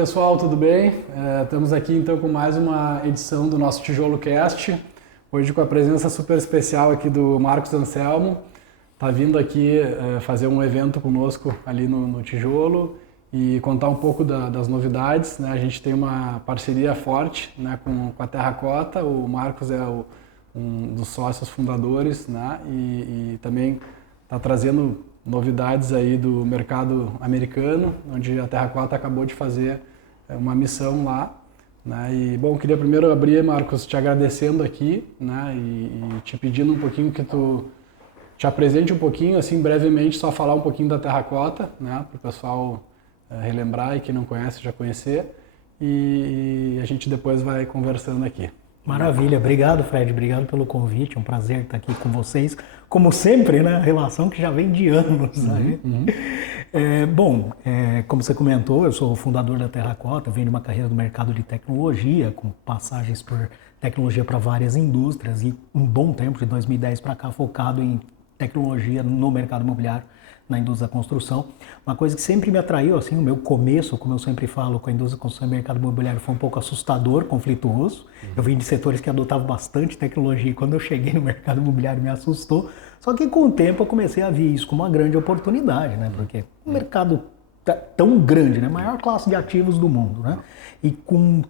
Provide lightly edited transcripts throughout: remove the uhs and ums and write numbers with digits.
pessoal, tudo bem? Estamos aqui então com mais uma edição do nosso Tijolo Cast. Hoje com a presença super especial aqui do Marcos Anselmo. Está vindo aqui fazer um evento conosco ali no Tijolo e contar um pouco das novidades, né? A gente tem uma parceria forte, né, com a Terracota. O Marcos é um dos sócios fundadores, né? E também está trazendo novidades aí do mercado americano, onde a Terracota acabou de fazer uma missão lá, né? E bom, queria primeiro abrir, Marcos, te agradecendo aqui, né? E te pedindo um pouquinho que tu te apresente um pouquinho, assim, brevemente, só falar um pouquinho da Terracota, né? Para o pessoal relembrar e quem não conhece já conhecer, e a gente depois vai conversando aqui. Maravilha, obrigado, Fred, obrigado pelo convite, é um prazer estar aqui com vocês, como sempre, né, relação que já vem de anos, né? Como você comentou, eu sou o fundador da Terracota, venho de uma carreira do mercado de tecnologia, com passagens por tecnologia para várias indústrias e um bom tempo, de 2010 para cá, focado em tecnologia no mercado imobiliário, na indústria da construção. Uma coisa que sempre me atraiu, assim, o meu começo, como eu sempre falo, com a indústria da construção e mercado imobiliário foi um pouco assustador, conflituoso. Eu vim de setores que adotavam bastante tecnologia e quando eu cheguei no mercado imobiliário me assustou. Só que com o tempo eu comecei a ver isso como uma grande oportunidade, né? Porque o mercado tão grande, né? Maior classe de ativos do mundo, né? E com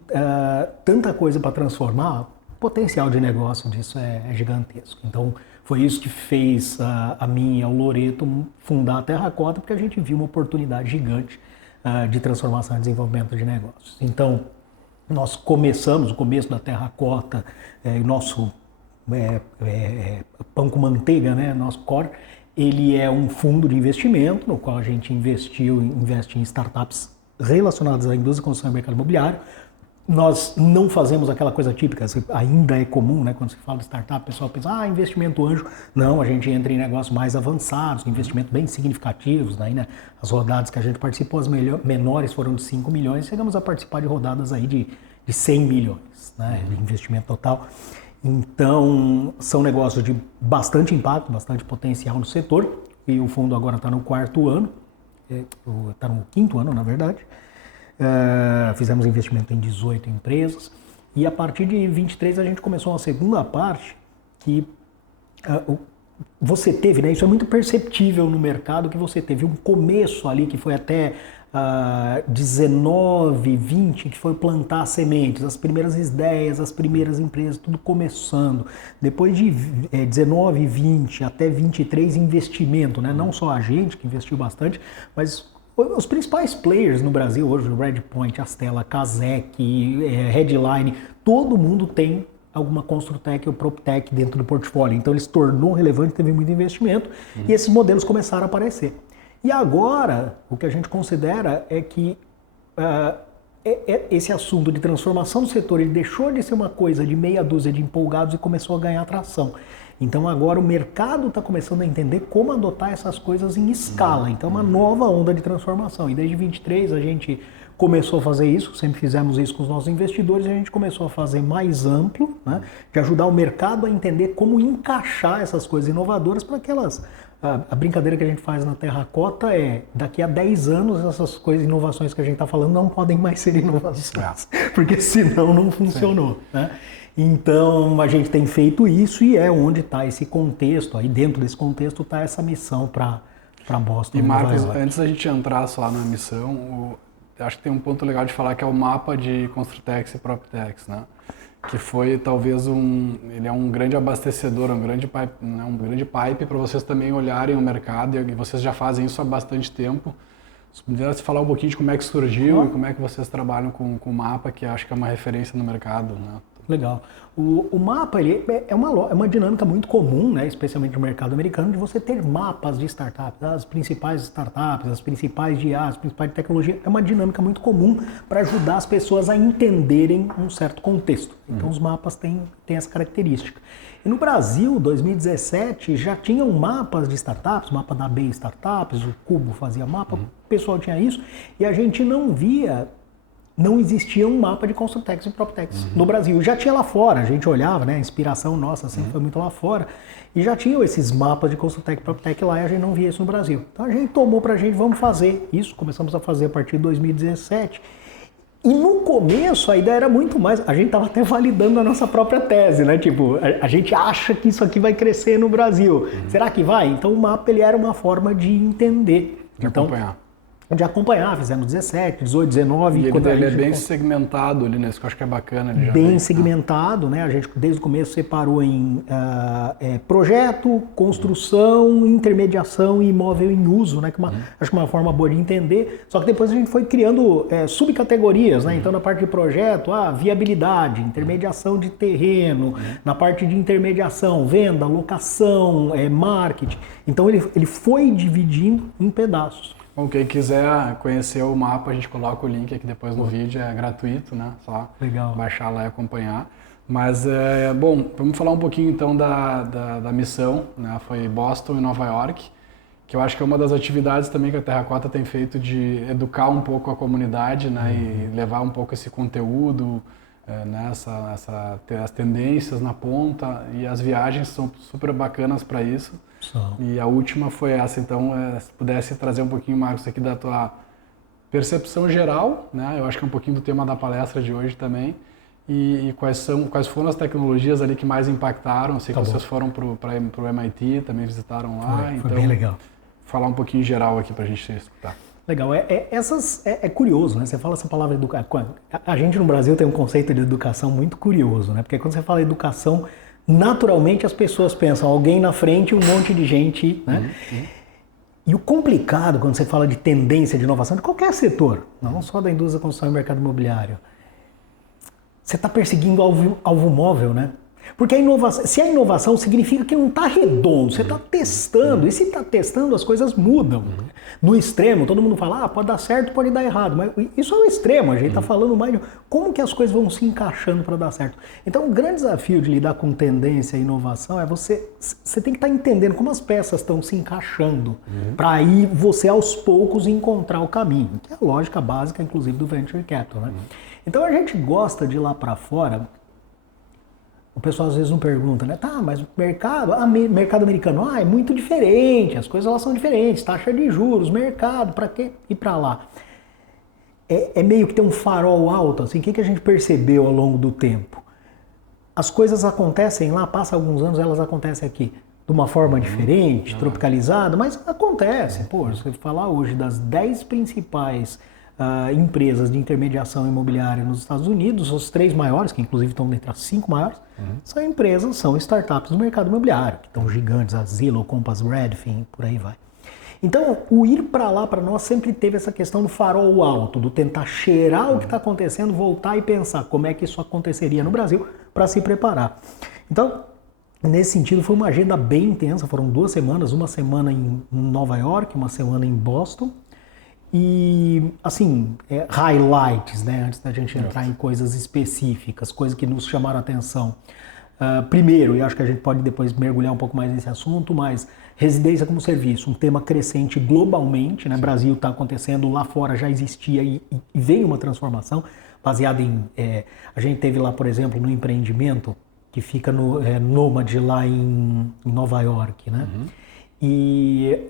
tanta coisa para transformar, o potencial de negócio disso é gigantesco. Então, foi isso que fez a mim e ao Loreto fundar a Terracota, porque a gente viu uma oportunidade gigante de transformação e desenvolvimento de negócios. Então, nós começamos, o começo da Terracota, o nosso pão com manteiga, né, nosso core, ele é um fundo de investimento, no qual a gente investe em startups relacionadas à indústria, construção e mercado imobiliário. Nós não fazemos aquela coisa típica, ainda é comum, né? Quando se fala de startup, o pessoal pensa, investimento anjo. Não, a gente entra em negócios mais avançados, investimentos bem significativos. Daí, né, as rodadas que a gente participou, as menores foram de 5 milhões, chegamos a participar de rodadas aí de 100 milhões, né, de investimento total. Então, são negócios de bastante impacto, bastante potencial no setor, e o fundo agora está no 4º ano, está no 5º ano, na verdade. Fizemos investimento em 18 empresas e a partir de 23 a gente começou uma segunda parte que você teve, né? Isso é muito perceptível no mercado, que você teve um começo ali que foi até 19, 20, que foi plantar sementes, as primeiras ideias, as primeiras empresas, tudo começando. Depois de 19, 20 até 23, investimento, né? Não só a gente que investiu bastante, mas os principais players no Brasil hoje, o Redpoint, Astela, Casec, Headline, todo mundo tem alguma Construtec ou PropTech dentro do portfólio. Então ele se tornou relevante, teve muito investimento e esses modelos começaram a aparecer. E agora, o que a gente considera é que esse assunto de transformação do setor, ele deixou de ser uma coisa de meia dúzia de empolgados e começou a ganhar atração. Então agora o mercado está começando a entender como adotar essas coisas em escala. Então é uma nova onda de transformação. E desde 23 a gente começou a fazer isso, sempre fizemos isso com os nossos investidores, e a gente começou a fazer mais amplo, né, de ajudar o mercado a entender como encaixar essas coisas inovadoras para aquelas... A brincadeira que a gente faz na Terracota é, daqui a 10 anos, essas coisas, inovações que a gente está falando não podem mais ser inovações, porque senão não funcionou, né? Então a gente tem feito isso e é onde está esse contexto, aí dentro desse contexto está essa missão para Boston. E Marcos, antes da gente entrar só na missão, acho que tem um ponto legal de falar que é o mapa de Construtex e PropTex, né? Que foi talvez ele é um grande abastecedor, um grande pipe para vocês também olharem o mercado, e vocês já fazem isso há bastante tempo. Se pudesse falar um pouquinho de como é que surgiu e como é que vocês trabalham com o mapa, que acho que é uma referência no mercado, né? Legal. O mapa ele é uma dinâmica muito comum, né, especialmente no mercado americano, de você ter mapas de startups, as principais startups, as principais de IA, as principais de tecnologia. É uma dinâmica muito comum para ajudar as pessoas a entenderem um certo contexto. Então os mapas têm essa característica. E no Brasil, 2017, já tinham mapas de startups, mapa da B Startups, o Cubo fazia mapa, o pessoal tinha isso, e a gente não existia um mapa de Construtex e PropTex no Brasil. Já tinha lá fora, a gente olhava, né? A inspiração nossa sempre foi muito lá fora. E já tinham esses mapas de Construtec e PropTech lá e a gente não via isso no Brasil. Então a gente tomou pra gente, vamos fazer isso. Começamos a fazer a partir de 2017. E no começo a ideia era muito mais, a gente estava até validando a nossa própria tese, né? Tipo, a gente acha que isso aqui vai crescer no Brasil. Será que vai? Então o mapa ele era uma forma de entender. De então, acompanhar. De acompanhar, fizemos 17, 18, 19... E ele é bem segmentado ali, né? Isso que eu acho que é bacana. Ele já bem segmentado, né? A gente desde o começo separou em projeto, construção, intermediação e imóvel em uso, né? Que acho que é uma forma boa de entender. Só que depois a gente foi criando subcategorias, né? Então na parte de projeto, viabilidade, intermediação de terreno, na parte de intermediação, venda, locação, marketing. Então ele foi dividindo em pedaços. Bom, quem quiser conhecer o mapa, a gente coloca o link aqui depois no vídeo, é gratuito, né? Só baixar lá e acompanhar. Mas, bom, vamos falar um pouquinho então da missão, né? Foi Boston e Nova York, que eu acho que é uma das atividades também que a Terracota tem feito de educar um pouco a comunidade, né? E levar um pouco esse conteúdo, né? As tendências na ponta, e as viagens são super bacanas para isso. E a última foi essa, então, se pudesse trazer um pouquinho, Marcos, aqui da tua percepção geral, né? Eu acho que é um pouquinho do tema da palestra de hoje também, e quais foram as tecnologias ali que mais impactaram. Eu sei que vocês foram para o MIT, também visitaram lá, foi então bem legal. Falar um pouquinho geral aqui para a gente escutar. Legal, é curioso, né? Você fala essa palavra educação. A gente no Brasil tem um conceito de educação muito curioso, né? Porque quando você fala educação, naturalmente as pessoas pensam alguém na frente e um monte de gente, né? E o complicado quando você fala de tendência de inovação de qualquer setor, não só da indústria da construção e mercado imobiliário, você está perseguindo alvo móvel, né? Porque se a inovação significa que não está redondo, você está testando, e se está testando as coisas mudam. No extremo, todo mundo fala, pode dar certo, pode dar errado, mas isso é o extremo, a gente está falando mais de como que as coisas vão se encaixando para dar certo. Então o grande desafio de lidar com tendência e inovação é você tem que estar entendendo como as peças estão se encaixando, para aí você aos poucos encontrar o caminho, que é a lógica básica, inclusive, do Venture Capital, né? Então a gente gosta de ir lá para fora. O pessoal às vezes não pergunta, né? Tá, mas o mercado americano, é muito diferente, as coisas elas são diferentes, taxa de juros, mercado, para que ir para lá? É meio que tem um farol alto, assim, o que a gente percebeu ao longo do tempo? As coisas acontecem lá, passa alguns anos, elas acontecem aqui de uma forma diferente, tropicalizada, mas acontece. Pô, se você falar hoje das 10 principais empresas de intermediação imobiliária nos Estados Unidos, os 3 maiores, que inclusive estão entre as 5 maiores, são startups do mercado imobiliário, que estão gigantes, a Zillow, Compass, Redfin, por aí vai. Então, o ir para lá, para nós, sempre teve essa questão do farol alto, do tentar cheirar o que está acontecendo, voltar e pensar como é que isso aconteceria no Brasil para se preparar. Então, nesse sentido, foi uma agenda bem intensa, foram 2 semanas, uma semana em Nova York, uma semana em Boston. E, assim, highlights, né, antes da gente entrar em coisas específicas, coisas que nos chamaram a atenção. Primeiro, e acho que a gente pode depois mergulhar um pouco mais nesse assunto, mas residência como serviço, um tema crescente globalmente, né? Brasil está acontecendo, lá fora já existia e veio uma transformação baseada em... a gente teve lá, por exemplo, no empreendimento que fica no Nômade, lá em Nova York, né? E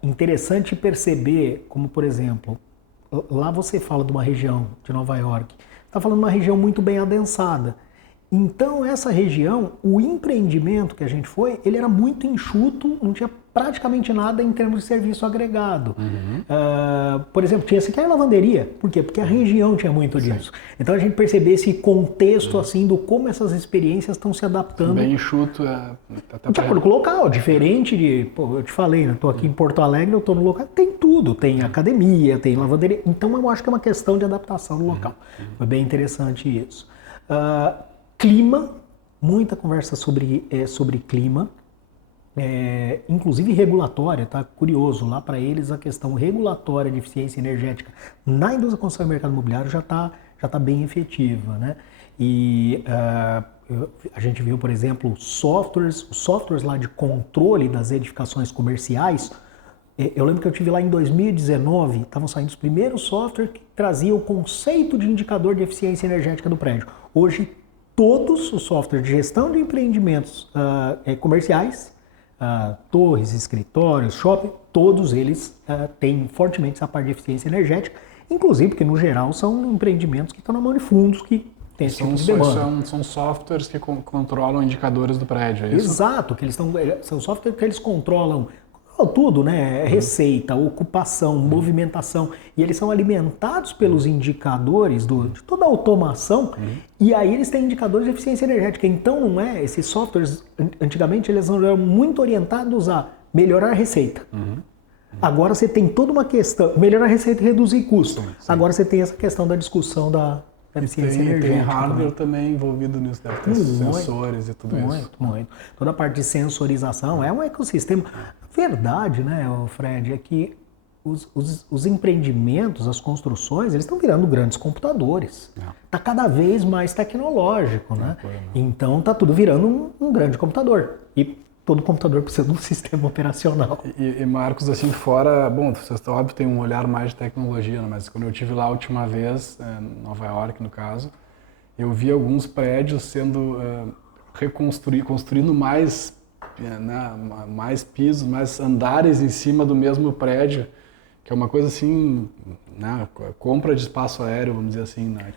interessante perceber como, por exemplo, lá você fala de uma região de Nova York, está falando de uma região muito bem adensada. Então, essa região, o empreendimento que a gente foi, ele era muito enxuto, não tinha praticamente nada em termos de serviço agregado. Por exemplo, tinha sequer lavanderia. Por quê? Porque a região tinha muito disso. Então, a gente percebeu esse contexto, assim, do como essas experiências estão se adaptando. Bem enxuto. De acordo com o local, diferente de... Pô, eu te falei, né? Estou aqui em Porto Alegre, eu estou no local, tem tudo. Tem academia, tem lavanderia. Então, eu acho que é uma questão de adaptação no local. Foi bem interessante isso. Clima, muita conversa sobre clima, inclusive regulatória, tá? Curioso, lá para eles a questão regulatória de eficiência energética na indústria da construção e mercado imobiliário já tá bem efetiva, né? E a gente viu, por exemplo, softwares lá de controle das edificações comerciais. Eu lembro que eu tive lá em 2019, estavam saindo os primeiros softwares que traziam o conceito de indicador de eficiência energética do prédio. Hoje, todos os softwares de gestão de empreendimentos comerciais, torres, escritórios, shopping, todos eles têm fortemente essa parte de eficiência energética Inclusive porque, no geral, são empreendimentos que estão na mão de fundos que têm esse tipo de demanda. São softwares que controlam indicadores do prédio, é isso? Exato, que são softwares que eles controlam tudo, né? Receita, ocupação, movimentação. E eles são alimentados pelos indicadores de toda a automação. E aí eles têm indicadores de eficiência energética. Então, não é? Esses softwares, antigamente, eles eram muito orientados a melhorar a receita. Agora você tem toda uma questão, melhorar a receita e reduzir custo. Sim. Agora você tem essa questão da discussão da eficiência energética. Tem hardware também envolvido nisso, deve ter sensores e tudo isso. Muito. Toda a parte de sensorização é um ecossistema. A verdade, né, Fred, é que os empreendimentos, as construções, eles estão virando grandes computadores. Está cada vez mais tecnológico, né? Então está tudo virando um grande computador. E todo computador precisa de um sistema operacional. E Marcos, assim, fora... Bom, vocês, óbvio, tem um olhar mais de tecnologia, né? Mas quando eu estive lá a última vez, em Nova York, no caso, eu vi alguns prédios sendo construindo mais, né, mais pisos, mais andares em cima do mesmo prédio, que é uma coisa assim, né, compra de espaço aéreo, vamos dizer assim, né,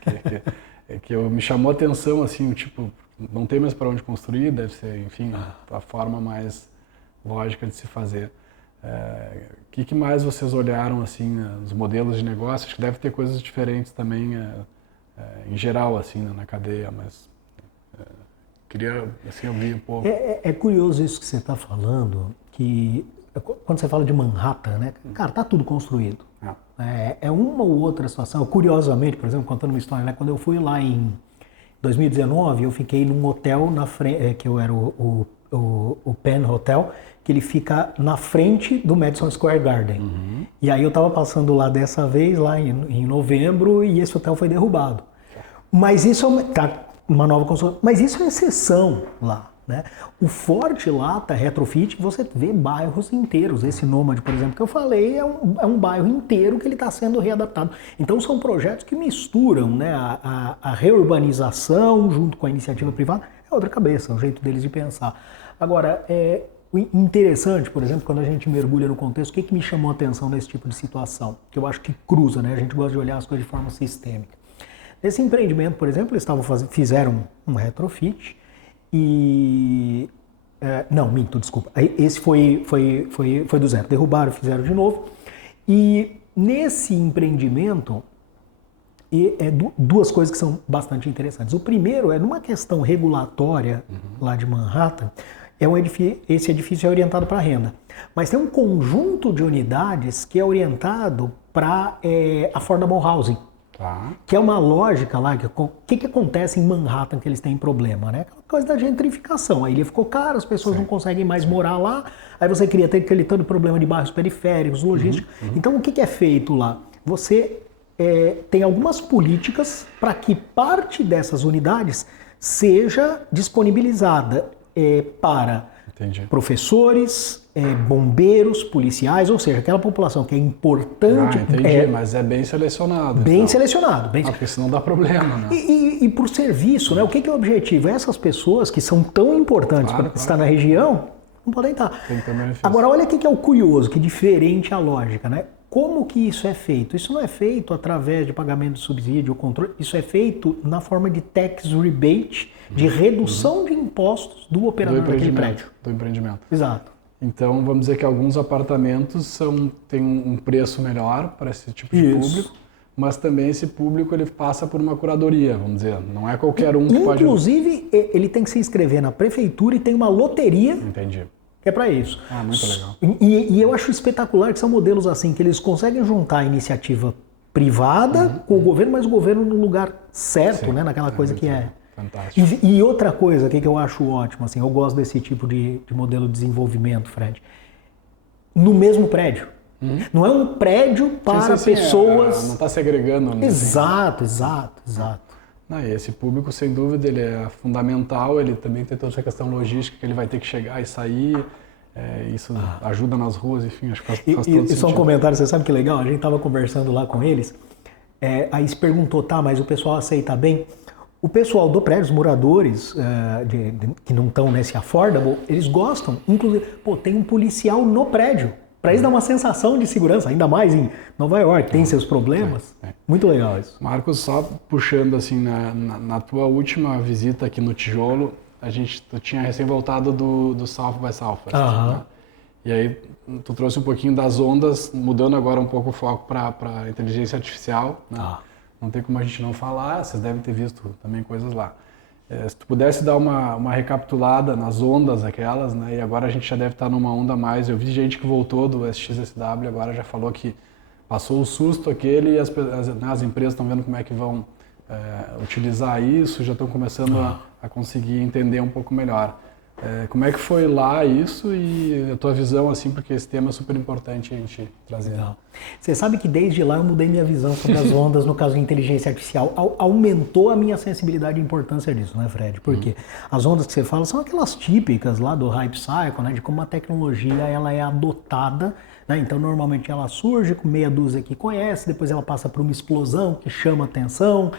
que me chamou a atenção, assim, tipo, não tem mais para onde construir, deve ser, enfim, a forma mais lógica de se fazer. O que mais vocês olharam, assim, nos modelos de negócio? Acho que deve ter coisas diferentes também, em geral, assim, na cadeia, mas queria, assim, ouvir um pouco. É curioso isso que você está falando, que quando você fala de Manhattan, né, cara, tá tudo construído. É uma ou outra situação. Curiosamente, por exemplo, contando uma história, né, quando eu fui lá em 2019, eu fiquei num hotel na frente, que eu era o Penn Hotel, que ele fica na frente do Madison Square Garden. E aí eu estava passando lá dessa vez, lá em novembro, e esse hotel foi derrubado. Mas isso tá uma nova construção. Mas isso é exceção lá, né? O forte lá tá retrofit, você vê bairros inteiros. Esse Nômade, por exemplo, que eu falei, é um bairro inteiro que ele está sendo readaptado. Então são projetos que misturam, né, a reurbanização junto com a iniciativa privada. É outra cabeça, é o jeito deles de pensar. Agora, o interessante, por exemplo, quando a gente mergulha no contexto, o que me chamou a atenção nesse tipo de situação? Que eu acho que cruza, né? A gente gosta de olhar as coisas de forma sistêmica. Nesse empreendimento, por exemplo, eles fizeram um retrofit e... não, minto, desculpa. Esse foi do zero. Derrubaram, fizeram de novo. E nesse empreendimento, duas coisas que são bastante interessantes. O primeiro é numa questão regulatória lá de Manhattan, esse edifício é orientado para renda. Mas tem um conjunto de unidades que é orientado para affordable housing. Que é uma lógica lá, o que acontece em Manhattan que eles têm problema, né? Aquela coisa da gentrificação, a ilha ficou cara, as pessoas não conseguem mais morar lá, aí você queria ter aquele todo problema de bairros periféricos, logística. Então o que é feito lá? Você tem algumas políticas para que parte dessas unidades seja disponibilizada para professores, bombeiros, policiais, ou seja, aquela população que é importante. Entendi, mas é bem selecionado. Bem selecionado. Porque senão dá problema, né? E por serviço, né? O que é o objetivo? Essas pessoas que são tão importantes para estar na região, não podem estar. Agora, olha o que é o curioso, que diferente a lógica, né? Como que isso é feito? Isso não é feito através de pagamento de subsídio ou controle, isso é feito na forma de tax rebate, de redução de impostos do operador daquele prédio. Do empreendimento. Exato. Então, vamos dizer que alguns apartamentos têm um preço melhor para esse tipo de público, mas também esse público ele passa por uma curadoria, vamos dizer. Não é qualquer um que pode... Inclusive, ele tem que se inscrever na prefeitura e tem uma loteria... Entendi. Que é para isso. Muito legal. E eu acho espetacular que são modelos assim, que eles conseguem juntar a iniciativa privada com o governo, mas o governo no lugar certo, né? Naquela coisa que é... Fantástico. E outra coisa que eu acho ótimo, assim, eu gosto desse tipo de modelo de desenvolvimento, Fred. No mesmo prédio. Não é um prédio para pessoas... não está segregando. Né? Exato. E esse público, sem dúvida, ele é fundamental, ele também tem toda essa questão logística que ele vai ter que chegar e sair, isso ajuda nas ruas, enfim, acho que faz todo sentido. E só um comentário, você sabe que legal? A gente estava conversando lá com eles, aí se perguntou, mas o pessoal aceita bem? O pessoal do prédio, os moradores que não estão nesse affordable, eles gostam, inclusive, tem um policial no prédio. Para isso dá uma sensação de segurança, ainda mais em Nova York, tem seus problemas. Muito legal isso. Marcos, só puxando assim, na tua última visita aqui no Tijolo, tu tinha recém voltado do South by Southwest, né? E aí tu trouxe um pouquinho das ondas, mudando agora um pouco o foco para inteligência artificial, né? Não tem como a gente não falar, vocês devem ter visto também coisas lá. Se tu pudesse dar uma recapitulada nas ondas aquelas, né? E agora a gente já deve estar numa onda a mais. Eu vi gente que voltou do SXSW, agora já falou que passou o susto aquele e as empresas estão vendo como é que vão utilizar isso, já estão começando a conseguir entender um pouco melhor. Como é que foi lá isso e a tua visão, assim, porque esse tema é super importante a gente trazer. Legal. Você sabe que desde lá eu mudei minha visão sobre as ondas no caso de inteligência artificial. Aumentou a minha sensibilidade e importância disso, né, Fred? Porque as ondas que você fala são aquelas típicas lá do hype cycle, né, de como a tecnologia ela é adotada, né? Então normalmente ela surge com meia dúzia que conhece, depois ela passa por uma explosão que chama atenção,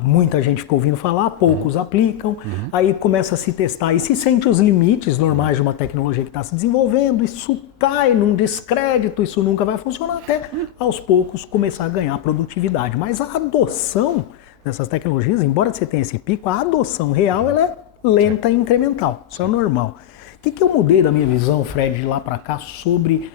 muita gente ficou ouvindo falar, poucos aplicam, aí começa a se testar e se sente os limites normais de uma tecnologia que está se desenvolvendo, isso cai num descrédito, isso nunca vai funcionar, até aos poucos começar a ganhar produtividade. Mas a adoção dessas tecnologias, embora você tenha esse pico, a adoção real ela é lenta e incremental, isso é normal. O que eu mudei da minha visão, Fred, de lá para cá sobre...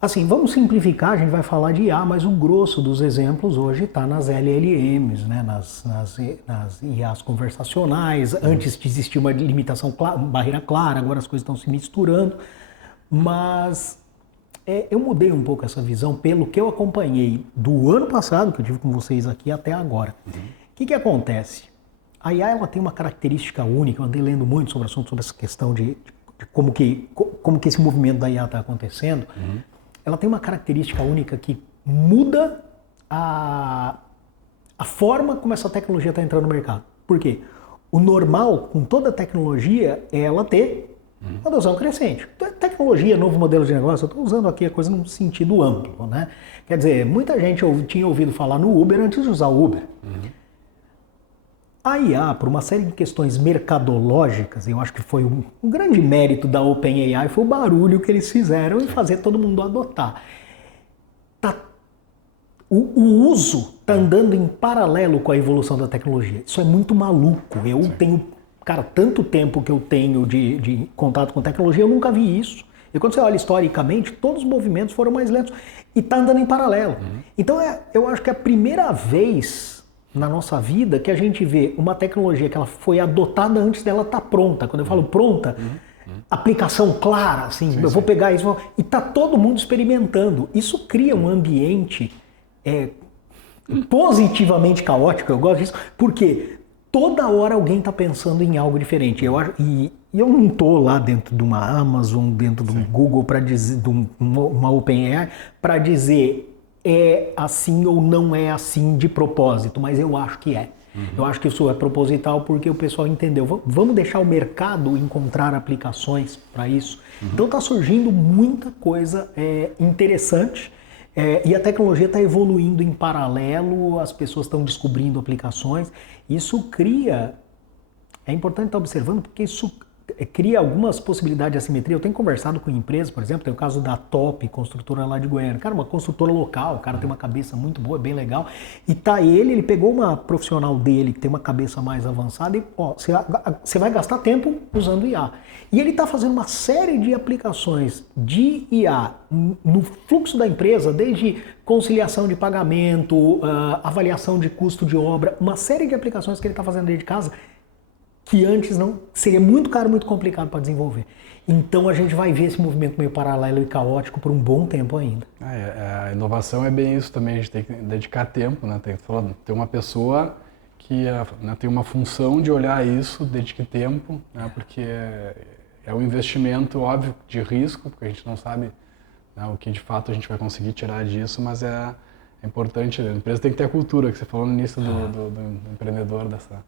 Assim, vamos simplificar, a gente vai falar de IA, mas o grosso dos exemplos hoje está nas LLMs, né? nas IAs conversacionais. Antes existia uma limitação, barreira clara, agora as coisas estão se misturando. Mas eu mudei um pouco essa visão pelo que eu acompanhei do ano passado, que eu tive com vocês aqui, até agora. O que acontece? A IA ela tem uma característica única, eu andei lendo muito sobre o assunto, sobre essa questão de como que esse movimento da IA está acontecendo. Ela tem uma característica única que muda a forma como essa tecnologia está entrando no mercado. Por quê? O normal, com toda a tecnologia, é ela ter uma adoção crescente. Tecnologia, novo modelo de negócio, eu estou usando aqui a coisa num sentido amplo, né? Quer dizer, muita gente tinha ouvido falar no Uber antes de usar o Uber. A IA, por uma série de questões mercadológicas, eu acho que foi um grande mérito da OpenAI, foi o barulho que eles fizeram e fazer todo mundo adotar. O uso está andando em paralelo com a evolução da tecnologia. Isso é muito maluco. Eu tenho, cara, tanto tempo que eu tenho de contato com tecnologia, eu nunca vi isso. E quando você olha historicamente, todos os movimentos foram mais lentos e está andando em paralelo. Então eu acho que é a primeira vez na nossa vida que a gente vê uma tecnologia que ela foi adotada antes dela estar pronta. Quando eu falo pronta, aplicação clara, assim, eu vou pegar isso e está todo mundo experimentando. Isso cria um ambiente positivamente caótico, eu gosto disso, porque toda hora alguém está pensando em algo diferente. E eu não estou lá dentro de uma Amazon, dentro de um Google, para dizer, de uma OpenAI, para dizer é assim ou não é assim de propósito, mas eu acho que é. Eu acho que isso é proposital porque o pessoal entendeu. Vamos deixar o mercado encontrar aplicações para isso. Então está surgindo muita coisa interessante e a tecnologia está evoluindo em paralelo, as pessoas estão descobrindo aplicações. Isso cria... É importante estar observando porque isso cria algumas possibilidades de assimetria. Eu tenho conversado com empresas, por exemplo, tem o caso da Top, construtora lá de Goiânia. Cara, uma construtora local, o cara tem uma cabeça muito boa, bem legal. E tá ele pegou uma profissional dele que tem uma cabeça mais avançada e, ó, você vai gastar tempo usando IA. E ele tá fazendo uma série de aplicações de IA no fluxo da empresa, desde conciliação de pagamento, avaliação de custo de obra, uma série de aplicações que ele tá fazendo dentro de casa, que antes não seria muito caro, muito complicado para desenvolver. Então a gente vai ver esse movimento meio paralelo e caótico por um bom tempo ainda. A inovação é bem isso também, a gente tem que dedicar tempo, né? Tem que ter uma pessoa que tem uma função de olhar isso, dedique tempo, né? Porque é um investimento óbvio de risco, porque a gente não sabe, né, o que de fato a gente vai conseguir tirar disso, mas é importante, a empresa tem que ter a cultura, que você falou no início do empreendedor dessa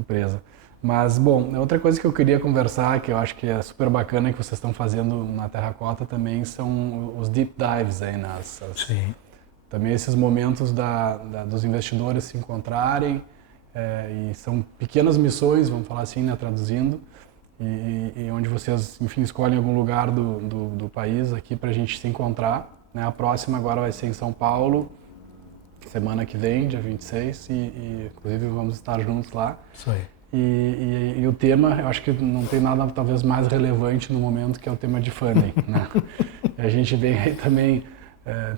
empresa. Mas, bom, outra coisa que eu queria conversar, que eu acho que é super bacana que vocês estão fazendo na Terracota também, são os deep dives aí também esses momentos dos investidores se encontrarem, e são pequenas missões, vamos falar assim, né, traduzindo, e onde vocês, enfim, escolhem algum lugar do país aqui para a gente se encontrar, né? A próxima agora vai ser em São Paulo, semana que vem, dia 26, e inclusive vamos estar juntos lá. Isso aí. E o tema, eu acho que não tem nada talvez mais relevante no momento, que é o tema de funding, né? E a gente vem aí também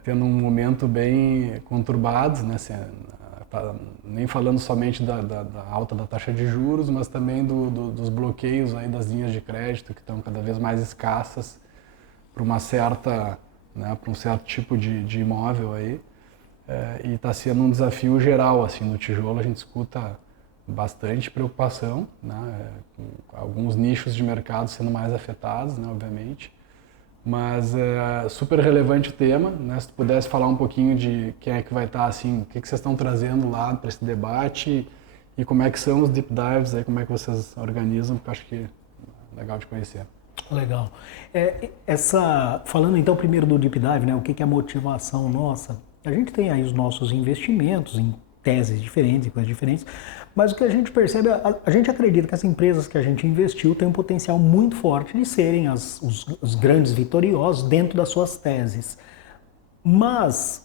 tendo um momento bem conturbado, né? Nem falando somente da alta da taxa de juros, mas também dos bloqueios aí das linhas de crédito, que estão cada vez mais escassas para uma certa, né, para um certo tipo de imóvel aí. E está sendo um desafio geral, assim, no tijolo a gente escuta bastante preocupação, né, com alguns nichos de mercado sendo mais afetados, né, obviamente. Mas é super relevante o tema, né? Se tu pudesse falar um pouquinho de quem é que vai estar, assim, o que vocês estão trazendo lá para esse debate e como é que são os deep dives, aí, como é que vocês organizam, porque eu acho que é legal de conhecer. Legal. Falando então primeiro do deep dive, né? O que é a motivação nossa? A gente tem aí os nossos investimentos em teses diferentes, coisas diferentes, mas o que a gente percebe, a gente acredita que as empresas que a gente investiu têm um potencial muito forte de serem os grandes vitoriosos dentro das suas teses. Mas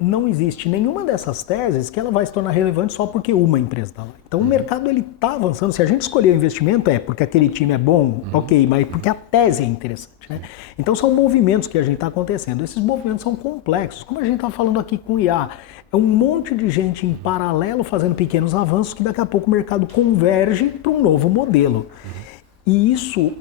não existe nenhuma dessas teses que ela vai se tornar relevante só porque uma empresa está lá. Então o mercado está avançando. Se a gente escolher o investimento porque aquele time é bom, ok, mas porque a tese é interessante, né? Então são movimentos que a gente está acontecendo. Esses movimentos são complexos. Como a gente está falando aqui com o IA, é um monte de gente em paralelo fazendo pequenos avanços que daqui a pouco o mercado converge para um novo modelo. E isso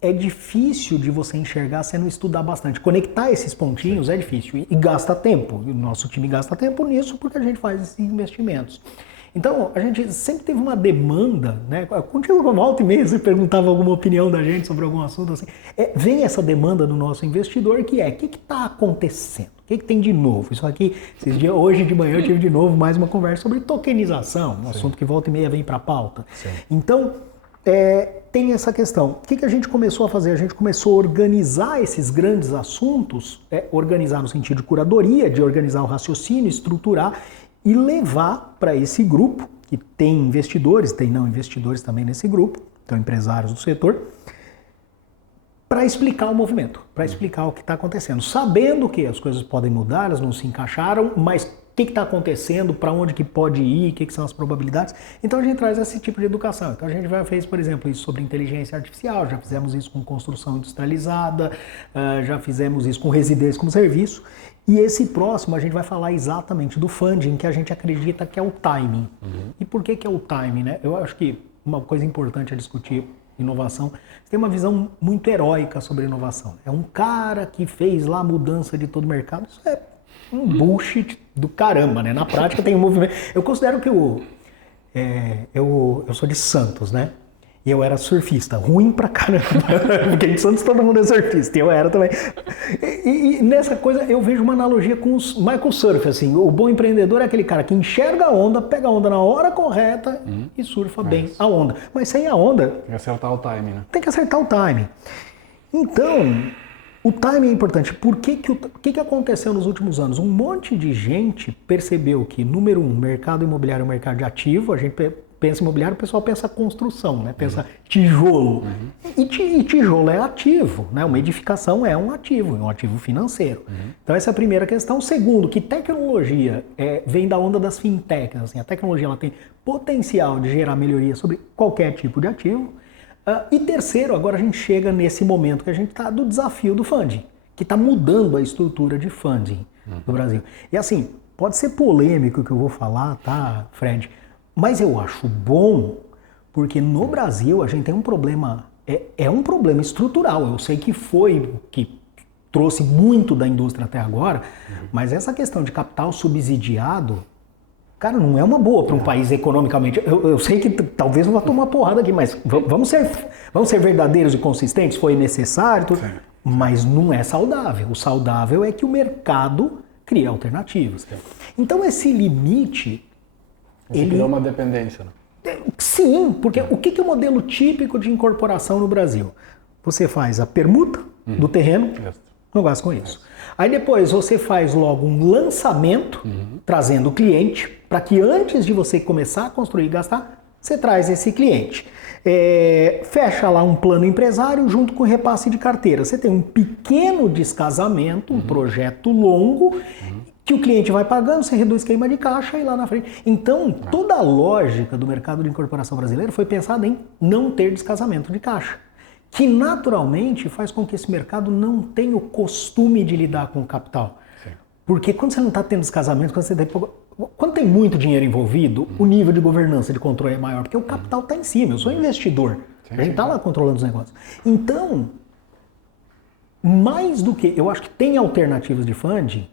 é difícil de você enxergar se não estudar bastante. Conectar esses pontinhos é difícil e gasta tempo. E o nosso time gasta tempo nisso porque a gente faz esses investimentos. Então, a gente sempre teve uma demanda, né? Contigo, volta e meia, você perguntava alguma opinião da gente sobre algum assunto assim. Vem essa demanda do nosso investidor que o que está acontecendo? O que tem de novo? Isso aqui, hoje de manhã eu tive de novo mais uma conversa sobre tokenização, um assunto que volta e meia vem para a pauta. Sim. Então, tem essa questão. O que a gente começou a fazer? A gente começou a organizar esses grandes assuntos, organizar no sentido de curadoria, de organizar o raciocínio, estruturar e levar para esse grupo, que tem investidores, tem não investidores também nesse grupo, então empresários do setor, para explicar o movimento, para explicar o que está acontecendo. Sabendo que as coisas podem mudar, elas não se encaixaram, mas o que está acontecendo, para onde que pode ir, o que são as probabilidades. Então a gente traz esse tipo de educação. Então a gente já fez, por exemplo, isso sobre inteligência artificial, já fizemos isso com construção industrializada, já fizemos isso com residência como serviço. E esse próximo a gente vai falar exatamente do funding, que a gente acredita que é o timing. E por que é o timing, né? Eu acho que uma coisa importante a discutir inovação, você tem uma visão muito heróica sobre inovação. É um cara que fez lá a mudança de todo o mercado. Isso é um bullshit do caramba, né? Na prática tem um movimento. Eu considero que eu sou de Santos, né? E eu era surfista, ruim pra caramba, porque em Santos todo mundo é surfista, e eu era também. E nessa coisa eu vejo uma analogia com os Michael Surf, assim, o bom empreendedor é aquele cara que enxerga a onda, pega a onda na hora correta e surfa bem a onda. Mas sem a onda... Tem que acertar o timing, né? Tem que acertar o timing. Então, o timing é importante. O que aconteceu nos últimos anos? Um monte de gente percebeu que, número um, mercado imobiliário é um mercado de ativo, a gente pensa imobiliário, o pessoal pensa construção, né? Pensa tijolo. E tijolo é ativo, né? Uma edificação é um ativo financeiro. Então essa é a primeira questão. Segundo, que tecnologia vem da onda das fintechs. Assim, a tecnologia ela tem potencial de gerar melhoria sobre qualquer tipo de ativo. E terceiro, agora a gente chega nesse momento que a gente está do desafio do funding, que está mudando a estrutura de funding do Brasil. E assim, pode ser polêmico o que eu vou falar, tá, Fred? Mas eu acho bom, porque no Brasil a gente tem um problema, é um problema estrutural. Eu sei que que trouxe muito da indústria até agora, mas essa questão de capital subsidiado, cara, não é uma boa para um país economicamente. Eu sei que talvez eu vá tomar porrada aqui, mas vamos ser verdadeiros e consistentes, foi necessário, mas não é saudável. O saudável é que o mercado cria alternativas. Então esse limite... Ele criou uma dependência, né? Sim, porque o que é o modelo típico de incorporação no Brasil? Você faz a permuta do terreno, não gasta com isso. Aí depois você faz logo um lançamento, trazendo o cliente, para que antes de você começar a construir e gastar, Você traz esse cliente, fecha lá um plano empresário junto com o repasse de carteira. Você tem um pequeno descasamento, um projeto longo, que o cliente vai pagando, você reduz queima de caixa e lá na frente. Então, toda a lógica do mercado de incorporação brasileiro foi pensada em não ter descasamento de caixa, que naturalmente faz com que esse mercado não tenha o costume de lidar com o capital. Sim. Porque quando você não está tendo descasamento, quando tem muito dinheiro envolvido, o nível de governança, de controle é maior, porque o capital está em cima, eu sou investidor, a gente está lá controlando os negócios. Então, mais do que, eu acho que tem alternativas de funding.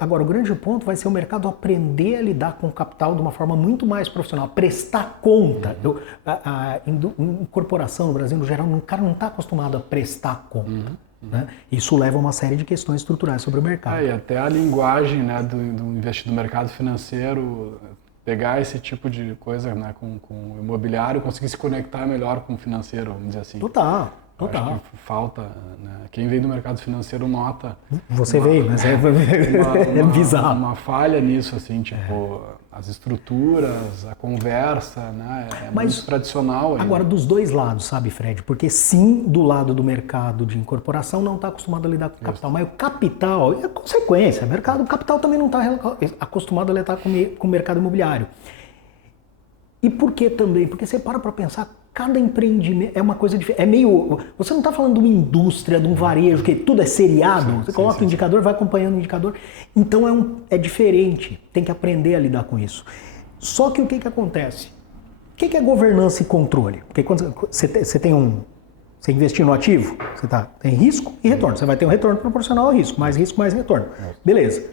Agora, o grande ponto vai ser o mercado aprender a lidar com o capital de uma forma muito mais profissional, prestar conta. A incorporação no Brasil, no geral, o cara não está acostumado a prestar conta. Né? Isso leva a uma série de questões estruturais sobre o mercado. E até a linguagem, né, do investidor do mercado financeiro, pegar esse tipo de coisa, né, com o imobiliário, conseguir se conectar melhor com o financeiro, vamos dizer assim. Total. Acho que falta, né? Quem vem do mercado financeiro nota... Você veio, mas é bizarro. Uma falha nisso, assim, tipo, as estruturas, a conversa, né? Muito tradicional. Ainda. Agora, dos dois lados, sabe, Fred? Porque sim, do lado do mercado de incorporação não está acostumado a lidar com o capital, mas o capital é consequência. O capital também não está acostumado a lidar com o mercado imobiliário. E por que também? Porque você para pensar, cada empreendimento é uma coisa diferente. Você não está falando de uma indústria, de um varejo, que tudo é seriado. Você coloca o indicador, vai acompanhando o indicador. Então é diferente. Tem que aprender a lidar com isso. Só que o que acontece? O que é governança e controle? Porque quando você investir no ativo, tem risco e retorno. Você vai ter um retorno proporcional ao risco. Mais risco, mais retorno. Beleza.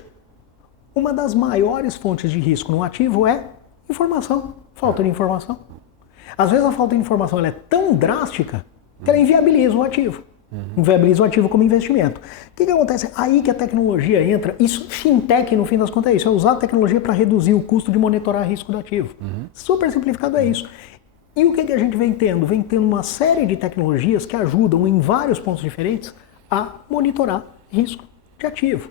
Uma das maiores fontes de risco no ativo é informação. Falta de informação. Às vezes a falta de informação ela é tão drástica que ela inviabiliza o ativo. Inviabiliza o ativo como investimento. O que acontece? Aí que a tecnologia entra. Isso, fintech, no fim das contas, é isso. É usar a tecnologia para reduzir o custo de monitorar risco do ativo. Super simplificado é isso. E o que a gente vem tendo? Vem tendo uma série de tecnologias que ajudam em vários pontos diferentes a monitorar risco de ativo.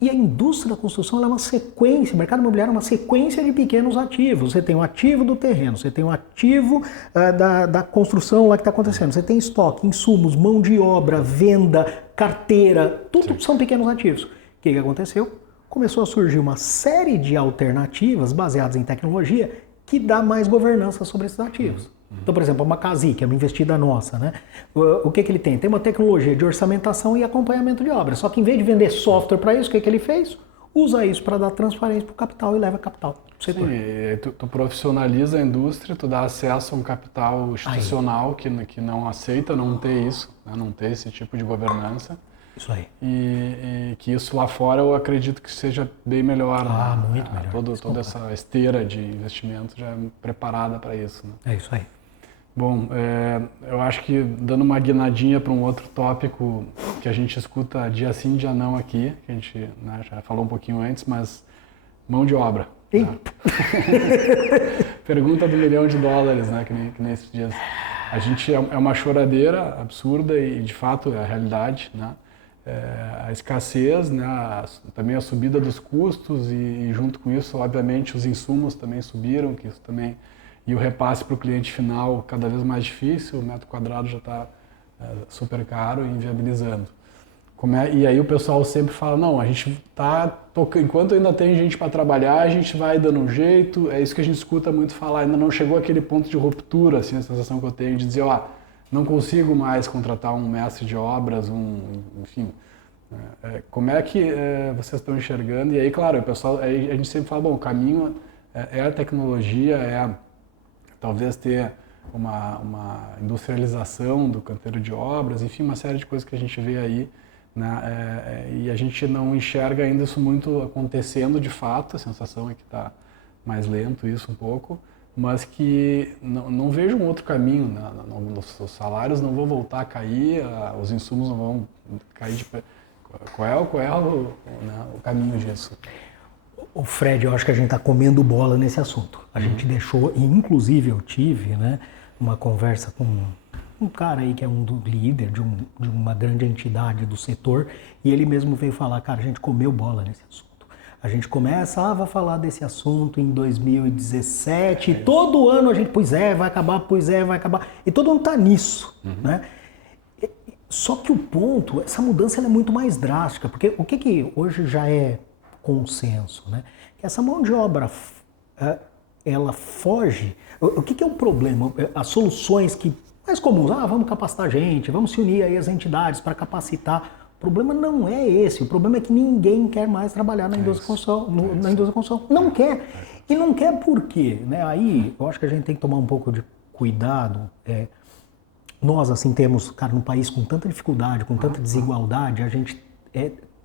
E a indústria da construção ela é uma sequência, o mercado imobiliário é uma sequência de pequenos ativos. Você tem o ativo do terreno, você tem o ativo da construção lá que está acontecendo, você tem estoque, insumos, mão de obra, venda, carteira, tudo são pequenos ativos. O que aconteceu? Começou a surgir uma série de alternativas baseadas em tecnologia que dá mais governança sobre esses ativos. Então, por exemplo, a Macasi, que é uma investida nossa, né? O que ele tem? Tem uma tecnologia de orçamentação e acompanhamento de obras. Só que em vez de vender software para isso, o que ele fez? Usa isso para dar transparência para o capital e leva capital para o setor. Sim, tu profissionaliza a indústria, tu dá acesso a um capital institucional que não aceita não ter isso, né? Não ter esse tipo de governança. Isso aí. E que isso lá fora eu acredito que seja bem melhor. Muito melhor. Toda essa esteira de investimento já é preparada para isso. Né? É isso aí. Bom, eu acho que dando uma guinadinha para um outro tópico que a gente escuta dia sim, dia não aqui, que a gente, né, já falou um pouquinho antes, mas mão de obra. Né? Pergunta do $1 milhão, né, que nesses dias. A gente é uma choradeira absurda e de fato é a realidade, né? A escassez, né, também a subida dos custos e junto com isso, obviamente, os insumos também subiram, que isso também... E o repasse para o cliente final cada vez mais difícil, o metro quadrado já está super caro e inviabilizando. E aí o pessoal sempre fala, não, a gente está tocando, enquanto ainda tem gente para trabalhar, a gente vai dando um jeito, é isso que a gente escuta muito falar, ainda não chegou aquele ponto de ruptura, assim, a sensação que eu tenho de dizer, não consigo mais contratar um mestre de obras, enfim... como é que vocês estão enxergando? E aí, claro, o pessoal, a gente sempre fala, bom, o caminho é a tecnologia, talvez ter uma industrialização do canteiro de obras, enfim, uma série de coisas que a gente vê aí, né? E a gente não enxerga ainda isso muito acontecendo de fato, a sensação é que está mais lento isso um pouco, mas que não vejo um outro caminho, né? Os salários não vão voltar a cair, os insumos não vão cair de... Qual é o caminho disso? O Fred, eu acho que a gente está comendo bola nesse assunto. A gente deixou, e inclusive eu tive, né, uma conversa com um cara aí que é um líder de uma grande entidade do setor, e ele mesmo veio falar, cara, a gente comeu bola nesse assunto. A gente começava a falar desse assunto em 2017, e todo ano a gente, vai acabar. E todo ano tá nisso, né? Só que o ponto, essa mudança ela é muito mais drástica, porque o que hoje já é consenso, né? Que essa mão de obra, ela foge. O que é o problema? As soluções mais comuns, vamos capacitar a gente, vamos se unir aí as entidades para capacitar. O problema não é esse, o problema é que ninguém quer mais trabalhar na indústria da construção. Não quer. E não quer por quê? Né? Aí eu acho que a gente tem que tomar um pouco de cuidado. Nós, assim, temos, cara, num país com tanta dificuldade, com tanta desigualdade, a gente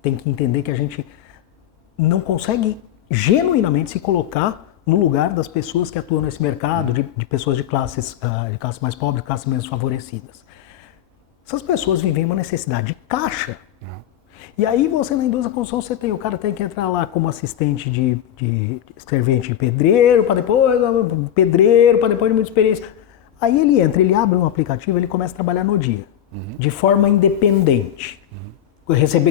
tem que entender que a gente não consegue genuinamente se colocar no lugar das pessoas que atuam nesse mercado, de pessoas de classes mais pobres, classes menos favorecidas. Essas pessoas vivem uma necessidade de caixa. E aí você na indústria da construção, o cara tem que entrar lá como assistente de servente de pedreiro, para depois de muita experiência. Aí ele entra, ele abre um aplicativo, ele começa a trabalhar no dia, de forma independente.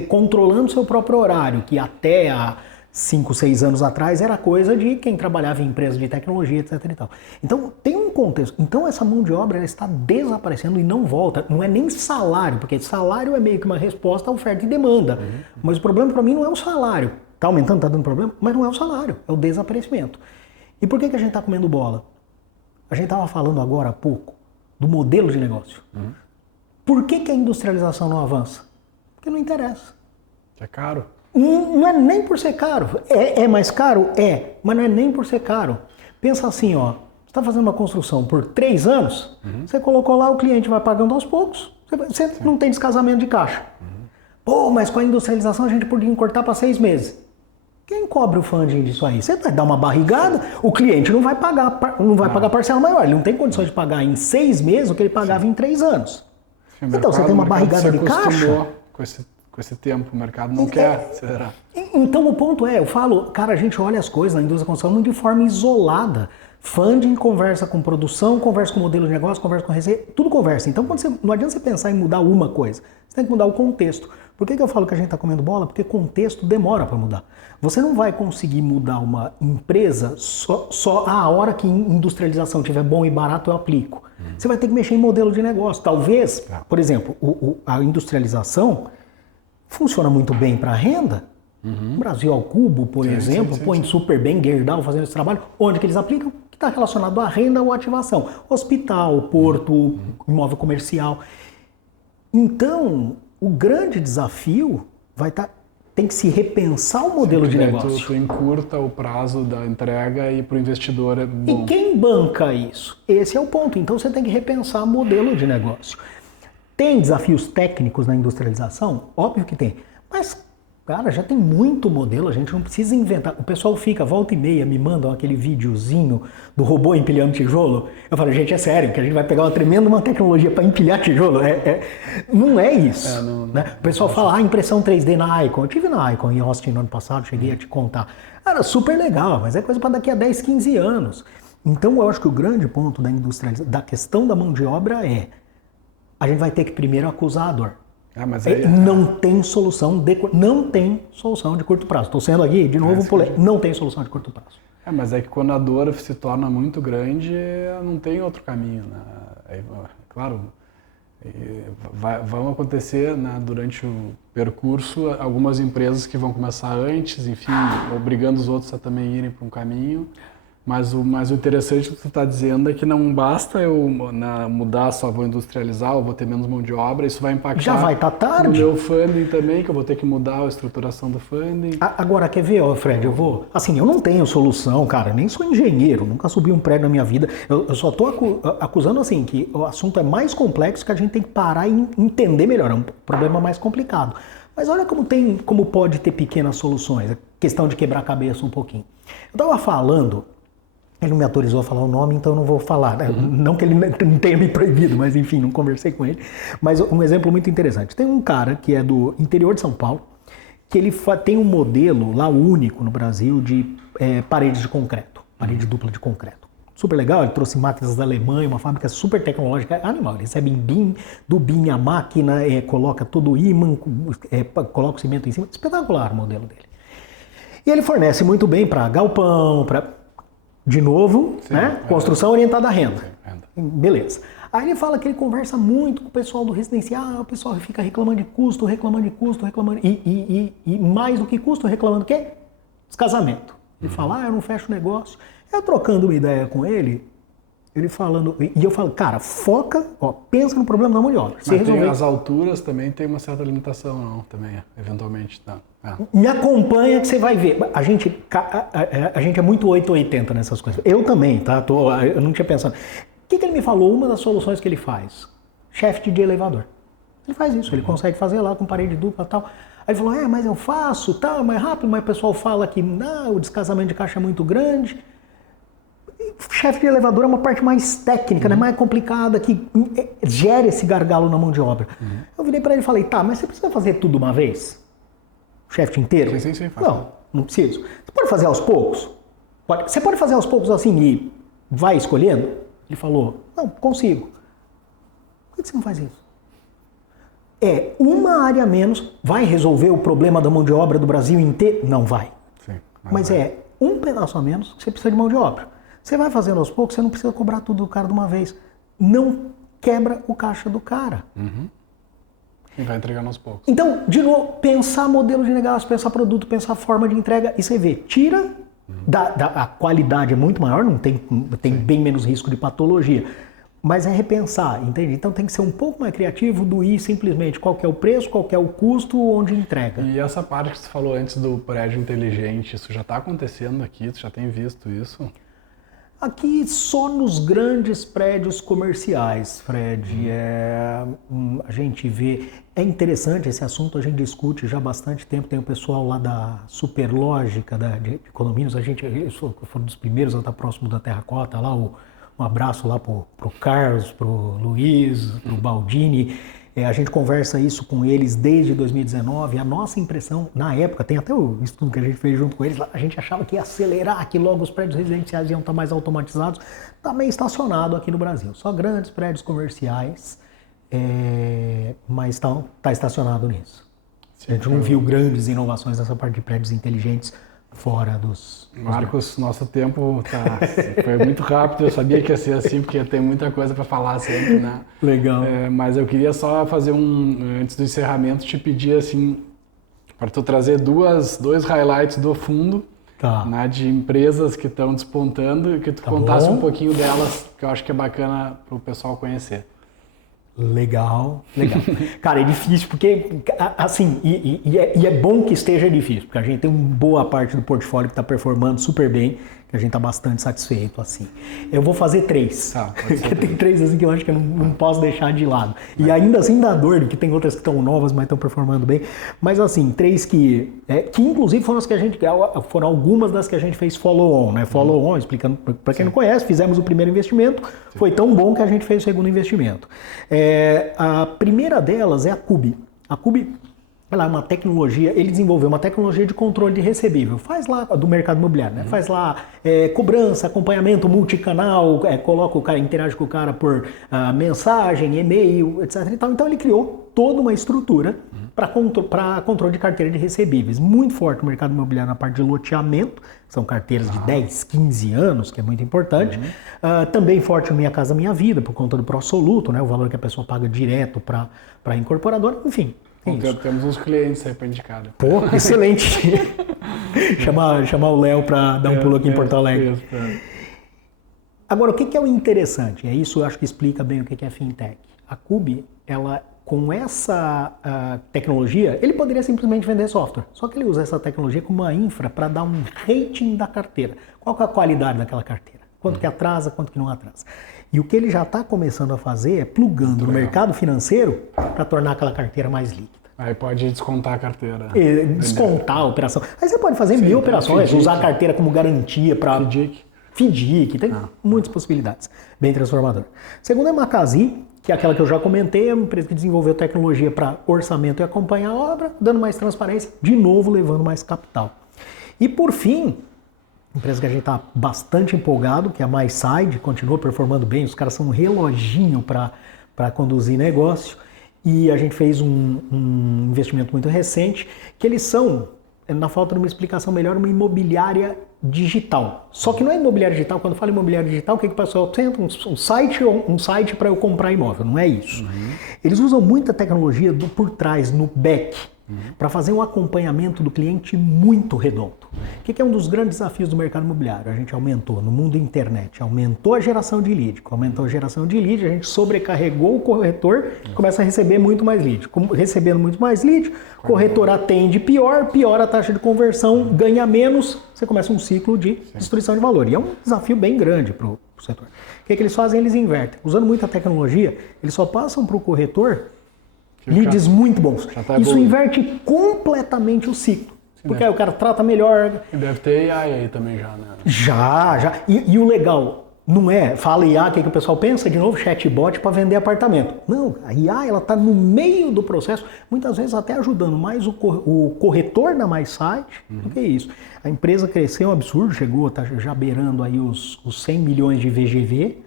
Controlando seu próprio horário, que até há 5, 6 anos atrás era coisa de quem trabalhava em empresas de tecnologia, etc. e tal. Então tem um contexto. Então essa mão de obra ela está desaparecendo e não volta. Não é nem salário, porque salário é meio que uma resposta à oferta e demanda. Mas o problema para mim não é o salário. Está aumentando, está dando problema, mas não é o salário, é o desaparecimento. E por que a gente está comendo bola? A gente estava falando agora há pouco do modelo de negócio. Por que a industrialização não avança? Porque não interessa. É caro. Não é nem por ser caro. É mais caro? É. Mas não é nem por ser caro. Pensa assim, ó. Você está fazendo uma construção por 3 anos, você colocou lá, o cliente vai pagando aos poucos, você não tem descasamento de caixa. Pô, mas com a industrialização a gente podia encurtar para 6 meses. Quem cobre o funding disso aí? Você vai dar uma barrigada, o cliente não vai pagar parcela maior. Ele não tem condições de pagar em 6 meses o que ele pagava em 3 anos. Então você tem uma barrigada de caixa. Com esse tempo, o mercado não quer acelerar. Então o ponto eu falo, cara, a gente olha as coisas na indústria da construção não de forma isolada. Funding conversa com produção, conversa com modelo de negócio, conversa com receita, tudo conversa. Então não adianta você pensar em mudar uma coisa, você tem que mudar o contexto. Por que eu falo que a gente está comendo bola? Porque contexto demora para mudar. Você não vai conseguir mudar uma empresa só a hora que industrialização estiver bom e barato eu aplico. Você vai ter que mexer em modelo de negócio. Talvez, por exemplo, a industrialização funciona muito bem para renda. Brasil ao Cubo, por exemplo, põe super bem, Gerdau fazendo esse trabalho. Onde que eles aplicam? Que está relacionado à renda ou ativação. Hospital, porto, imóvel comercial. Então, o grande desafio tem que se repensar o modelo de negócio. Tu encurta o prazo da entrega e para o investidor é bom. E quem banca isso? Esse é o ponto. Então você tem que repensar o modelo de negócio. Tem desafios técnicos na industrialização? Óbvio que tem. Mas, cara, já tem muito modelo, a gente não precisa inventar. O pessoal volta e meia, me mandam aquele videozinho do robô empilhando tijolo. Eu falo, gente, é sério, que a gente vai pegar uma tecnologia para empilhar tijolo? Não é isso. Né? O pessoal fala, impressão 3D na Icon. Eu tive na Icon em Austin no ano passado, cheguei a te contar. Era super legal, mas é coisa para daqui a 10, 15 anos. Então, eu acho que o grande ponto da questão da mão de obra a gente vai ter que primeiro acusar a dor. Não tem solução de curto prazo. Estou sendo aqui, de novo, não tem solução de curto prazo. Mas é que quando a dor se torna muito grande, não tem outro caminho. Né? Claro, vão acontecer, né, durante o percurso algumas empresas que vão começar antes, enfim, obrigando os outros a também irem para um caminho. Mas o interessante que tu está dizendo é que não basta eu mudar, só vou industrializar, ou vou ter menos mão de obra, isso vai impactar já vai estar tarde. No meu funding também, que eu vou ter que mudar a estruturação do funding. Agora, quer ver, Fred, eu não tenho solução, cara, nem sou engenheiro, nunca subi um prédio na minha vida, eu só estou acusando assim, que o assunto é mais complexo, que a gente tem que parar e entender melhor, é um problema mais complicado. Mas olha como pode ter pequenas soluções, é questão de quebrar a cabeça um pouquinho. Eu estava falando... Ele não me autorizou a falar o nome, então eu não vou falar. Né? Não que ele não tenha me proibido, mas enfim, não conversei com ele. Mas um exemplo muito interessante. Tem um cara que é do interior de São Paulo, que ele tem um modelo lá único no Brasil de paredes de concreto, parede dupla de concreto. Super legal, ele trouxe máquinas da Alemanha, uma fábrica super tecnológica, animal. Ele recebe em BIM, do BIM a máquina, coloca todo o ímã, coloca o cimento em cima. Espetacular o modelo dele. E ele fornece muito bem para galpão, de novo, sim, né? Construção orientada à renda. Beleza. Aí ele fala que ele conversa muito com o pessoal do residencial, o pessoal fica reclamando de custo, reclamando. E mais do que custo, reclamando o quê? Descasamento. Ele fala, eu não fecho o negócio. Eu trocando uma ideia com ele falando, e eu falo, cara, foca, pensa no problema da mão de obra. Mas tem as alturas também tem uma certa limitação, não, também, eventualmente, tá. Me acompanha que você vai ver. A gente é muito 880 nessas coisas. Eu também, tá? Eu não tinha pensado. O que ele me falou? Uma das soluções que ele faz? Shaft de elevador. Ele faz isso, ele consegue fazer lá com parede dupla e tal. Aí ele falou, mas eu faço, tal, mais rápido, mas o pessoal fala que o descasamento de caixa é muito grande. Shaft de elevador é uma parte mais técnica, né? Mais complicada, que gera esse gargalo na mão de obra. Eu virei para ele e falei, mas você precisa fazer tudo uma vez? O shaft inteiro? Sim. Não preciso. Você pode fazer aos poucos? Você pode fazer aos poucos assim e vai escolhendo? Ele falou, não, consigo. Por que você não faz isso? Uma área a menos vai resolver o problema da mão de obra do Brasil inteiro? Não vai. Sim, mas um pedaço a menos que você precisa de mão de obra. Você vai fazendo aos poucos, você não precisa cobrar tudo do cara de uma vez. Não quebra o caixa do cara. E vai entregando aos poucos. Então, de novo, pensar modelo de negócio, pensar produto, pensar forma de entrega, e você vê, tira a qualidade é muito maior, não tem bem menos risco de patologia, mas é repensar, entende? Então tem que ser um pouco mais criativo do ir simplesmente qual que é o preço, qual que é o custo, onde entrega. E essa parte que você falou antes do prédio inteligente, isso já está acontecendo aqui? Você já tem visto isso? Aqui só nos grandes prédios comerciais, Fred, a gente vê, é interessante esse assunto, a gente discute já há bastante tempo, tem o pessoal lá da Superlógica, de condomínios, eles foram dos primeiros a estar próximo da Terracota, lá um abraço lá pro Carlos, pro Luiz, pro Baldini. A gente conversa isso com eles desde 2019. A nossa impressão, na época, tem até o estudo que a gente fez junto com eles, a gente achava que ia acelerar, que logo os prédios residenciais iam estar mais automatizados. Está meio estacionado aqui no Brasil. Só grandes prédios comerciais, mas está estacionado nisso. A gente não viu grandes inovações nessa parte de prédios inteligentes fora dos... Marcos, nosso tempo foi muito rápido, eu sabia que ia ser assim, porque tem muita coisa para falar sempre, né? Legal. Mas eu queria só fazer antes do encerramento, te pedir assim, para tu trazer dois highlights do fundo, né, de empresas que estão despontando e que tu contasse um pouquinho delas, que eu acho que é bacana para o pessoal conhecer. Legal. Cara, é difícil porque, assim, e é bom que esteja difícil, porque a gente tem uma boa parte do portfólio que está performando super bem, que a gente está bastante satisfeito, assim. Eu vou fazer 3, porque tem 3 assim que eu acho que eu não posso deixar de lado. E ainda assim dá dor, que tem outras que estão novas, mas estão performando bem. Mas assim, 3 que inclusive foram algumas das que a gente fez follow-on, né? Follow-on, explicando para quem não conhece, fizemos o primeiro investimento, foi tão bom que a gente fez o segundo investimento. A primeira delas é a Cubi. A Cubi, ela é uma tecnologia, ele desenvolveu uma tecnologia de controle de recebível, faz lá do mercado imobiliário, né? Faz lá cobrança, acompanhamento multicanal, coloca o cara, interage com o cara por mensagem, e-mail, etc. e tal. Então ele criou toda uma estrutura para controle de carteira de recebíveis, muito forte no mercado imobiliário na parte de loteamento, são carteiras de 10, 15 anos, que é muito importante. Também forte no Minha Casa Minha Vida, por conta do ProSoluto, né? O valor que a pessoa paga direto para a incorporadora, enfim. Temos uns clientes aí para indicar. Pô, excelente. chamar o Léo para dar um pulo aqui em Porto Alegre. Agora, o que é o interessante? Isso eu acho que explica bem o que é fintech. A Cubi, ela, com essa tecnologia, ele poderia simplesmente vender software. Só que ele usa essa tecnologia como uma infra para dar um rating da carteira. Qual que é a qualidade daquela carteira? Quanto que atrasa, quanto que não atrasa. E o que ele já está começando a fazer é plugando no mercado financeiro para tornar aquela carteira mais líquida. Aí pode descontar a carteira. Descontar a operação. Aí você pode fazer 1000 operações, usar a carteira como garantia para... FDIC, tem muitas possibilidades. Bem transformador. Segundo é a Macasi, que é aquela que eu já comentei, é uma empresa que desenvolveu tecnologia para orçamento e acompanhar a obra, dando mais transparência, de novo levando mais capital. E por fim, empresa que a gente está bastante empolgado, que é a MySide, continua performando bem, os caras são um reloginho para conduzir negócio. E a gente fez um investimento muito recente, que eles são na falta de uma explicação melhor, uma imobiliária digital. Só que não é imobiliária digital, quando fala imobiliária digital, o que o pessoal tenta? Um site para eu comprar imóvel, não é isso. Eles usam muita tecnologia por trás, no back, para fazer um acompanhamento do cliente muito redondo. O que é um dos grandes desafios do mercado imobiliário? A gente aumentou no mundo internet, aumentou a geração de lead. Aumentou a geração de lead, a gente sobrecarregou o corretor, começa a receber muito mais lead. Recebendo muito mais lead, o corretor atende pior a taxa de conversão, ganha menos, você começa um ciclo de destruição de valor. E é um desafio bem grande para o setor. O que eles fazem? Eles invertem. Usando muita tecnologia, eles só passam para o corretor leads muito bons. Isso inverte completamente o ciclo. Porque aí o cara trata melhor. E deve ter AI aí também já, né? Já. E o legal, não é, fala IA, o que o pessoal pensa? De novo, chatbot para vender apartamento. Não, a IA ela está no meio do processo, muitas vezes até ajudando mais o corretor na Mais Site do que isso. A empresa cresceu um absurdo, está já beirando aí os 100 milhões de VGV,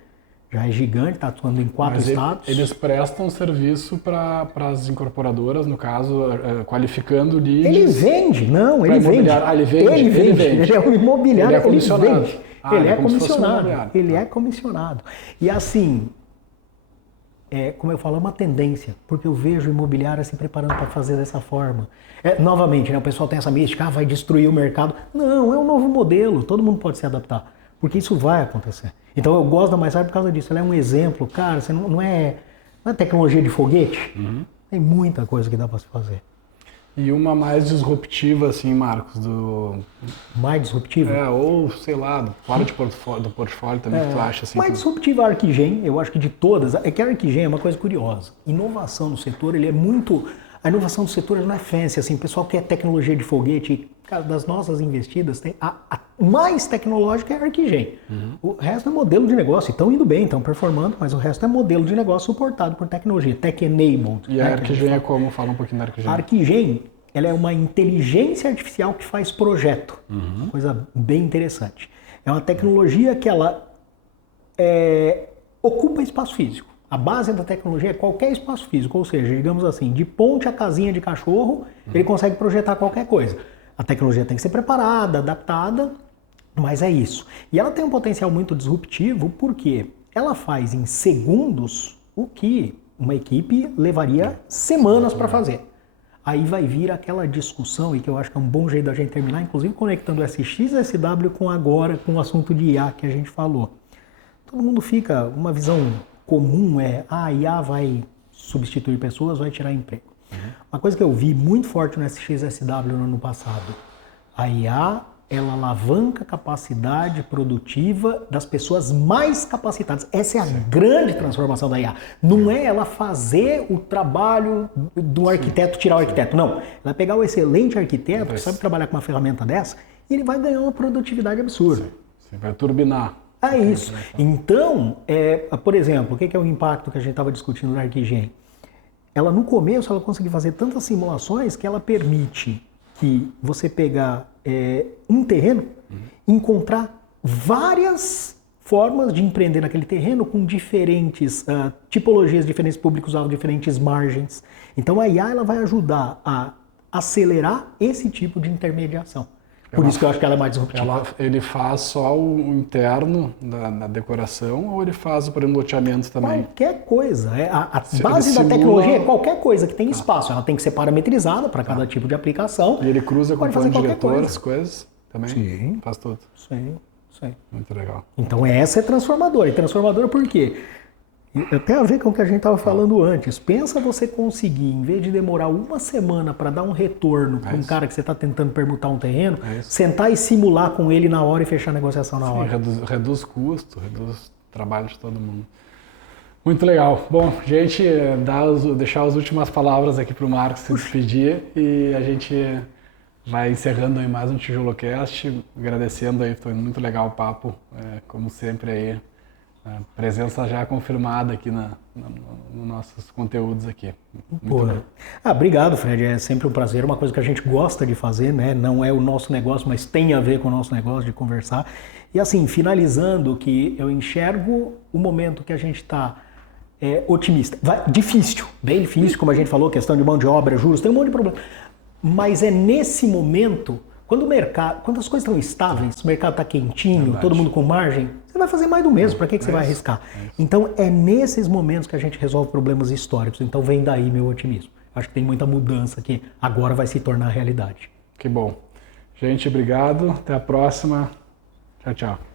já é gigante, está atuando em 4 estados. Eles prestam serviço para as incorporadoras, no caso, qualificando leads. Ele vende, não, ele vende. Ele vende. Ele é um imobiliário, ele é comissionado. Ele é comissionado. Ele é comissionado. E assim, como eu falo, é uma tendência, porque eu vejo o imobiliário se preparando para fazer dessa forma. Novamente, né, o pessoal tem essa mística, vai destruir o mercado. Não, é um novo modelo, todo mundo pode se adaptar. Porque isso vai acontecer. Então eu gosto da Mais Site por causa disso. Ela é um exemplo, cara, você não é tecnologia de foguete. Tem muita coisa que dá para se fazer. E uma mais disruptiva, assim, Marcos, Mais disruptiva? Ou, sei lá, fora do portfólio também, que tu acha assim? Mais disruptiva a Arquigen, eu acho que de todas. É que a Arquigen é uma coisa curiosa. Inovação no setor, ele é muito... A inovação do setor não é fancy, assim, o pessoal quer tecnologia de foguete. Cara, das nossas investidas, tem a mais tecnológica é a Arquigen. O resto é modelo de negócio, estão indo bem, estão performando, mas o resto é modelo de negócio suportado por tecnologia, tech-enabled. E a Arquigen é como? Fala um pouquinho da Arquigen. A Arquigen, ela é uma inteligência artificial que faz projeto, coisa bem interessante. É uma tecnologia que ela ocupa espaço físico. A base da tecnologia é qualquer espaço físico, ou seja, digamos assim, de ponte à casinha de cachorro, ele consegue projetar qualquer coisa. A tecnologia tem que ser preparada, adaptada, mas é isso. E ela tem um potencial muito disruptivo porque ela faz em segundos o que uma equipe levaria semanas para fazer. Aí vai vir aquela discussão, e que eu acho que é um bom jeito da gente terminar, inclusive conectando o SXSW com o assunto de IA que a gente falou. Todo mundo fica, uma visão comum a IA vai substituir pessoas, vai tirar emprego. Uma coisa que eu vi muito forte no SXSW no ano passado, a IA, ela alavanca a capacidade produtiva das pessoas mais capacitadas. Essa é a grande transformação da IA. Não é ela fazer o trabalho do arquiteto, tirar o arquiteto. Não. Ela vai pegar o excelente arquiteto, que sabe trabalhar com uma ferramenta dessa, e ele vai ganhar uma produtividade absurda. Sim, vai turbinar. É isso. Então, por exemplo, o que é o impacto que a gente estava discutindo na Arquigen? Ela, no começo, ela conseguiu fazer tantas simulações que ela permite que você pegar um terreno, encontrar várias formas de empreender naquele terreno com diferentes tipologias, diferentes públicos-alvo, diferentes margens. Então, a IA ela vai ajudar a acelerar esse tipo de intermediação. Por isso que eu acho que ela é mais disruptiva. Ele faz só o interno da decoração ou ele faz o loteamento também? Qualquer coisa. A base da tecnologia é qualquer coisa que tem espaço. Ela tem que ser parametrizada para cada tipo de aplicação. E ele cruza com o plano diretor, as coisas também? Sim. Faz tudo? Sim. Muito legal. Então essa é transformadora. E transformadora por quê? Tem a ver com o que a gente estava falando antes. Pensa você conseguir, em vez de demorar uma semana para dar um retorno para um cara que você está tentando permutar um terreno, sentar e simular com ele na hora e fechar a negociação na hora. Reduz custo, reduz trabalho de todo mundo. Muito legal. Bom, gente, deixar as últimas palavras aqui para o Marcos se despedir e a gente vai encerrando aí mais um TijoloCast, agradecendo aí, foi muito legal o papo, como sempre aí. A presença já confirmada aqui nos nossos conteúdos aqui. Obrigado, Fred. É sempre um prazer, uma coisa que a gente gosta de fazer, né? Não é o nosso negócio, mas tem a ver com o nosso negócio de conversar. E assim, finalizando, que eu enxergo o momento que a gente está otimista. Difícil, bem difícil, como a gente falou, questão de mão de obra, juros, tem um monte de problema. Mas é nesse momento, quando as coisas estão estáveis, o mercado está quentinho, Verdade. todo mundo com margem, você vai fazer mais do mesmo, para que você vai arriscar? Então é nesses momentos que a gente resolve problemas históricos, então vem daí meu otimismo. Acho que tem muita mudança que agora vai se tornar realidade. Que bom. Gente, obrigado. Até a próxima. Tchau, tchau.